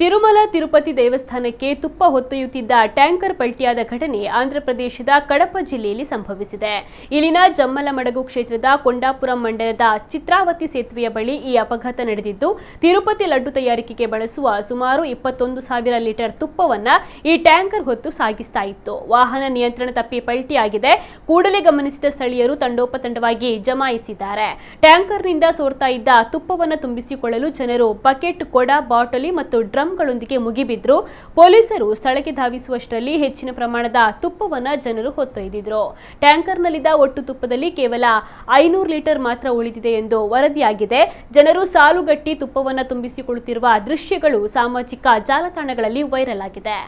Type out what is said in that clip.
ತಿರುಮಲ ತಿರುಪತಿ ದೇವಸ್ಥಾನಕ್ಕೆ ತುಪ್ಪ ಹೊತ್ತೊಯ್ಯುತ್ತಿದ್ದ ಟ್ಯಾಂಕರ್ ಪಲ್ಟಿಯಾದ ಘಟನೆ ಆಂಧ್ರಪ್ರದೇಶದ ಕಡಪ ಜಿಲ್ಲೆಯಲ್ಲಿ ಸಂಭವಿಸಿದೆ. ಇಲ್ಲಿನ ಜಮ್ಮಲಮಡಗು ಕ್ಷೇತ್ರದ ಕೊಂಡಾಪುರಂ ಮಂಡಲದ ಚಿತ್ರಾವತಿ ಸೇತುವೆಯ ಬಳಿ ಈ ಅಪಘಾತ ನಡೆದಿದ್ದು, ತಿರುಪತಿ ಲಡ್ಡು ತಯಾರಿಕೆಗೆ ಬಳಸುವ ಸುಮಾರು 21,000 ಲೀಟರ್ ತುಪ್ಪವನ್ನ ಈ ಟ್ಯಾಂಕರ್ ಹೊತ್ತು ಸಾಗಿಸ್ತಾ ಇತ್ತು. ವಾಹನ ನಿಯಂತ್ರಣ ತಪ್ಪಿ ಪಲ್ಟಿಯಾಗಿದೆ. ಕೂಡಲೇ ಗಮನಿಸಿದ ಸ್ಥಳೀಯರು ತಂಡೋಪತಂಡವಾಗಿ ಜಮಾಯಿಸಿದ್ದಾರೆ. ಟ್ಯಾಂಕರ್ನಿಂದ ಸೋರ್ತಾ ಇದ್ದ ತುಪ್ಪವನ್ನು ತುಂಬಿಸಿಕೊಳ್ಳಲು ಜನರು ಬಕೆಟ್, ಕೊಡ, ಬಾಟಲಿ ಮತ್ತು ಡ್ರಮ್ಗಳೊಂದಿಗೆ ಮುಗಿಬಿದ್ರು. ಪೊಲೀಸರು ಸ್ಥಳಕ್ಕೆ ಧಾವಿಸುವಷ್ಟರಲ್ಲಿ ಹೆಚ್ಚಿನ ಪ್ರಮಾಣದ ತುಪ್ಪವನ್ನ ಜನರು ಹೊತ್ತೊಯ್ದಿದ್ರು. ಟ್ಯಾಂಕರ್ನಲ್ಲಿದ್ದ ಒಟ್ಟು ತುಪ್ಪದಲ್ಲಿ ಕೇವಲ 500 ಲೀಟರ್ ಮಾತ್ರ ಉಳಿದಿದೆ ಎಂದು ವರದಿಯಾಗಿದೆ. ಜನರು ಸಾಲುಗಟ್ಟಿ ತುಪ್ಪವನ್ನ ತುಂಬಿಸಿಕೊಳ್ಳುತ್ತಿರುವ ದೃಶ್ಯಗಳು ಸಾಮಾಜಿಕ ಜಾಲತಾಣಗಳಲ್ಲಿ ವೈರಲ್ ಆಗಿದೆ.